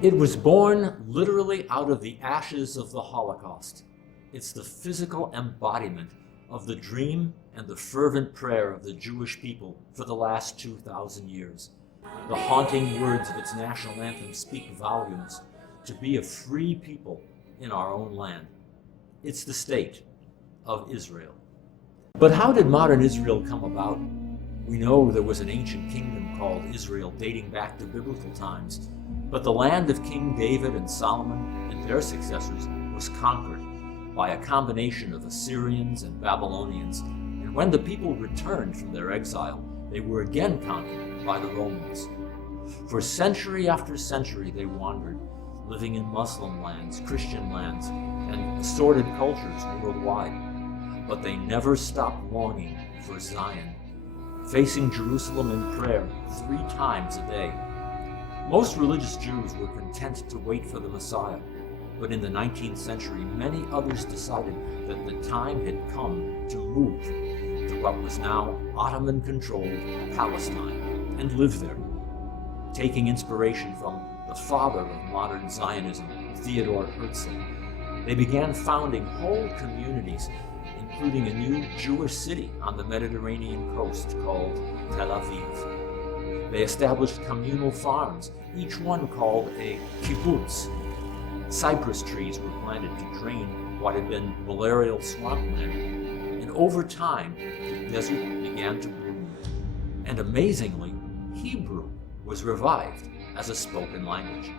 It was born literally out of the ashes of the Holocaust. It's the physical embodiment of the dream and the fervent prayer of the Jewish people for the last 2,000 years. The haunting words of its national anthem speak volumes: to be a free people in our own land. It's the state of Israel. But how did modern Israel come about? We know there was an ancient kingdom called Israel dating back to biblical times, but the land of King David and Solomon and their successors was conquered by a combination of Assyrians and Babylonians, and when the people returned from their exile, they were again conquered by the Romans. For century after century they wandered, living in Muslim lands, Christian lands, and assorted cultures worldwide. But they never stopped longing for Zion, facing Jerusalem in prayer 3 times a day. Most religious Jews were content to wait for the Messiah, but in the 19th century, many others decided that the time had come to move to what was now Ottoman-controlled Palestine and live there. Taking inspiration from the father of modern Zionism, Theodor Herzl, they began founding whole communities, including a new Jewish city on the Mediterranean coast called Tel Aviv. They established communal farms, each one called a kibbutz. Cypress trees were planted to drain what had been malarial swampland, and over time, the desert began to bloom. And amazingly, Hebrew was revived as a spoken language.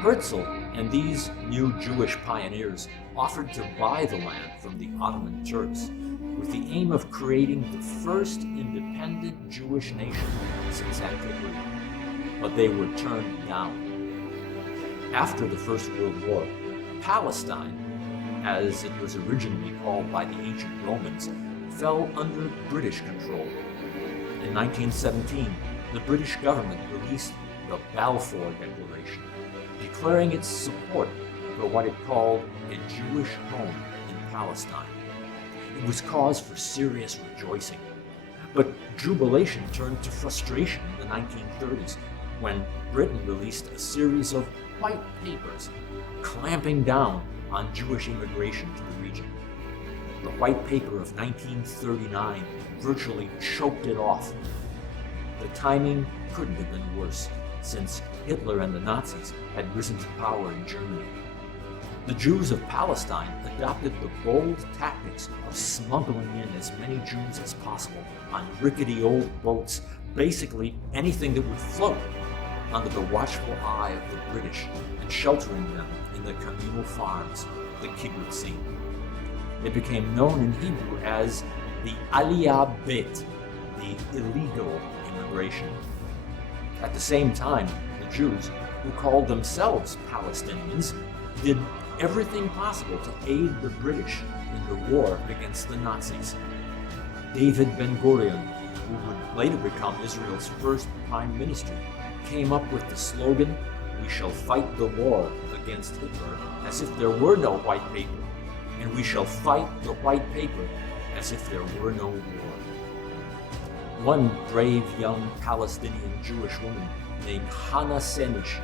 Herzl and these new Jewish pioneers offered to buy the land from the Ottoman Turks with the aim of creating the first independent Jewish nation since antiquity, but they were turned down. After the First World War, Palestine, as it was originally called by the ancient Romans, fell under British control. In 1917, the British government released the Balfour Declaration, declaring its support for what it called a Jewish home in Palestine. It was cause for serious rejoicing, but jubilation turned to frustration in the 1930s when Britain released a series of white papers clamping down on Jewish immigration to the region. The White Paper of 1939 virtually choked it off. The timing couldn't have been worse, since Hitler and the Nazis had risen to power in Germany. The Jews of Palestine adopted the bold tactics of smuggling in as many Jews as possible on rickety old boats, basically anything that would float, under the watchful eye of the British, and sheltering them in the communal farms, the kibbutzim. It became known in Hebrew as the Aliyah Bet, the illegal immigration. At the same time, the Jews, who called themselves Palestinians, did everything possible to aid the British in the war against the Nazis. David Ben-Gurion, who would later become Israel's first prime minister, came up with the slogan, "We shall fight the war against Hitler as if there were no white paper, and we shall fight the white paper as if there were no war." One brave young Palestinian Jewish woman named Hanah Senesh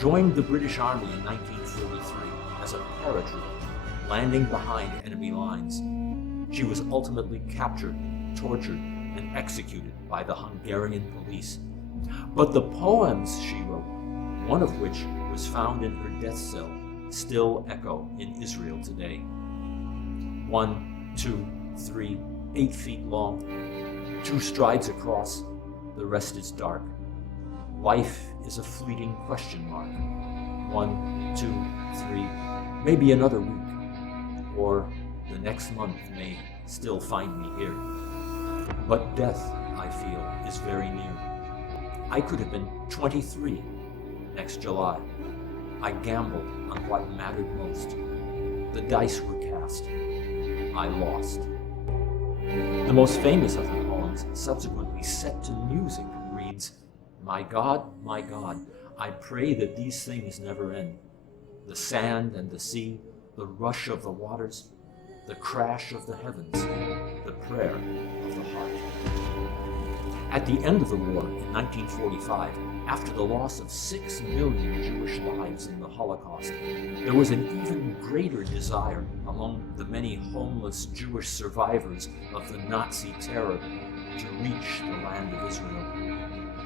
joined the British Army in 1943 as a paratrooper, landing behind enemy lines. She was ultimately captured, tortured, and executed by the Hungarian police. But the poems she wrote, one of which was found in her death cell, still echo in Israel today. 1, 2, 3, 8 feet long, 2 strides across, the rest is dark. Life is a fleeting question mark. 1, 2, 3, maybe another week, or the next month may still find me here. But death, I feel, is very near. I could have been 23 next July. I gambled on what mattered most. The dice were cast. I lost. The most famous of her poems, subsequently set to music, reads, my God, I pray that these things never end. The sand and the sea, the rush of the waters, the crash of the heavens, the prayer of the heart." At the end of the war in 1945, after the loss of 6 million Jewish lives in the Holocaust, there was an even greater desire among the many homeless Jewish survivors of the Nazi terror to reach the land of Israel.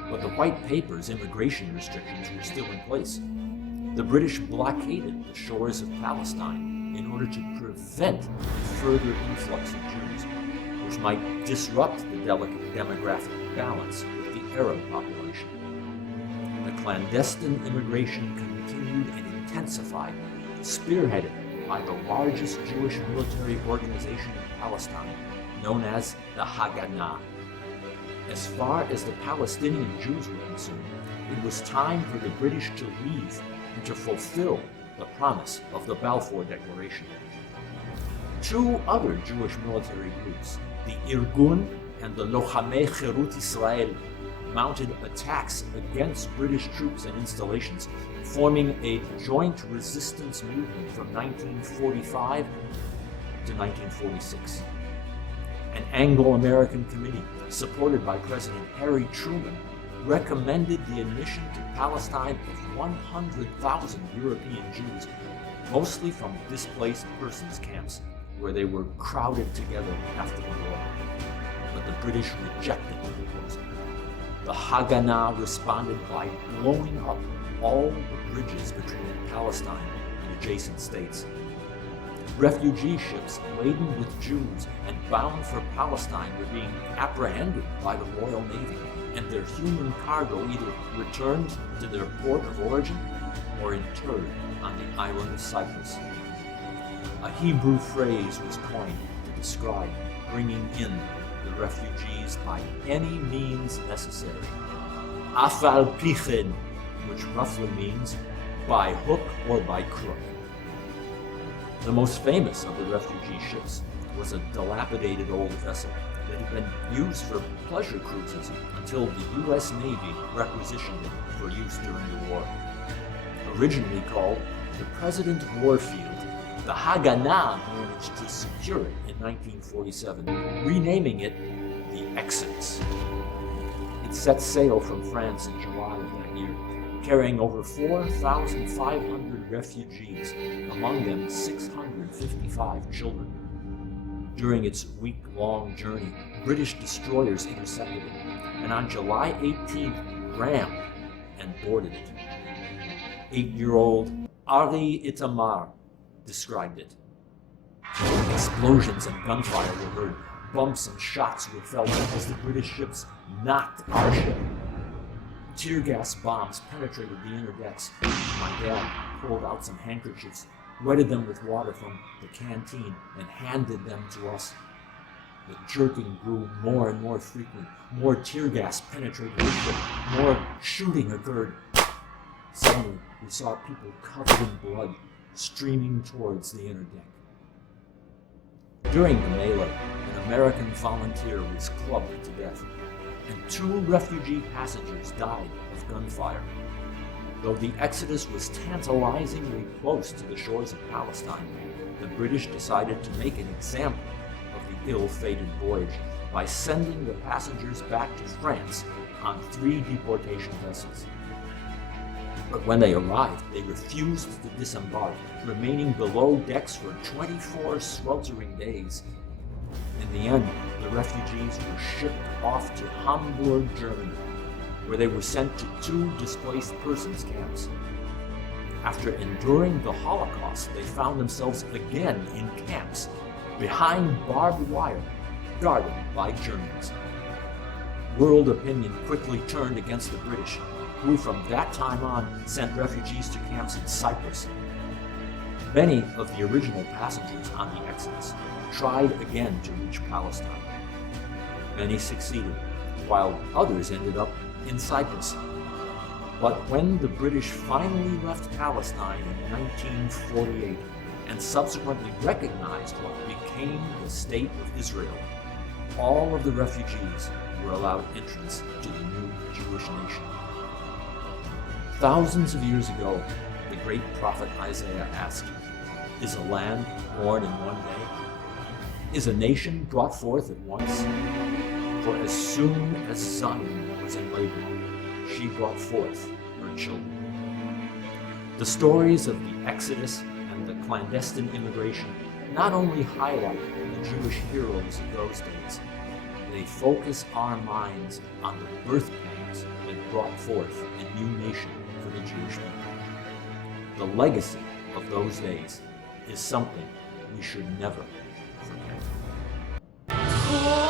But the White Paper's immigration restrictions were still in place. The British blockaded the shores of Palestine in order to prevent a further influx of Jews, which might disrupt the delicate demographic balance with the Arab population. The clandestine immigration continued and intensified, spearheaded by the largest Jewish military organization in Palestine, known as the Haganah. As far as the Palestinian Jews were concerned, it was time for the British to leave and to fulfill the promise of the Balfour Declaration. 2 other Jewish military groups, the Irgun and the Lochamei Cherut Israel, mounted attacks against British troops and installations, forming a joint resistance movement from 1945 to 1946. An Anglo-American committee, supported by President Harry Truman, recommended the admission to Palestine of 100,000 European Jews, mostly from displaced persons camps, where they were crowded together after the war. But the British rejected the proposal. The Haganah responded by blowing up all the bridges between Palestine and adjacent states. Refugee ships laden with Jews and bound for Palestine were being apprehended by the Royal Navy, and their human cargo either returned to their port of origin or interred on the island of Cyprus. A Hebrew phrase was coined to describe bringing in the refugees by any means necessary. Afal pichen, which roughly means by hook or by crook. The most famous of the refugee ships was a dilapidated old vessel that had been used for pleasure cruises until the U.S. Navy requisitioned it for use during the war. Originally called the President Warfield, the Haganah managed to secure it in 1947, renaming it the Exodus. It set sail from France in July of that year, carrying over 4,500 refugees, among them 655 children. During its week-long journey, British destroyers intercepted it, and on July 18th, rammed and boarded it. 8-year-old Ari Itamar described it. Explosions and gunfire were heard. Bumps and shots were felt as the British ships knocked our ship. Tear gas bombs penetrated the inner decks. My dad pulled out some handkerchiefs, wetted them with water from the canteen, and handed them to us. The jerking grew more and more frequent. More tear gas penetrated the ship. More shooting occurred. Suddenly, we saw people covered in blood streaming towards the inner deck. During the melee, an American volunteer was clubbed to death, and 2 refugee passengers died of gunfire. Though the Exodus was tantalizingly close to the shores of Palestine, the British decided to make an example of the ill-fated voyage by sending the passengers back to France on 3 deportation vessels. But when they arrived, they refused to disembark, remaining below decks for 24 sweltering days. In the end, the refugees were shipped off to Hamburg, Germany, where they were sent to 2 displaced persons camps. After enduring the Holocaust, they found themselves again in camps, behind barbed wire, guarded by Germans. World opinion quickly turned against the British, who from that time on sent refugees to camps in Cyprus. Many of the original passengers on the Exodus tried again to reach Palestine. Many succeeded, while others ended up in Cyprus. But when the British finally left Palestine in 1948 and subsequently recognized what became the State of Israel, all of the refugees were allowed entrance to the new Jewish nation. Thousands of years ago, the great prophet Isaiah asked, "Is a land born in one day? Is a nation brought forth at once?" For as soon as Zion was in labor, she brought forth her children. The stories of the Exodus and the clandestine immigration not only highlight the Jewish heroes of those days, they focus our minds on the birth pangs that brought forth a new nation for the Jewish people. The legacy of those days is something we should never forget.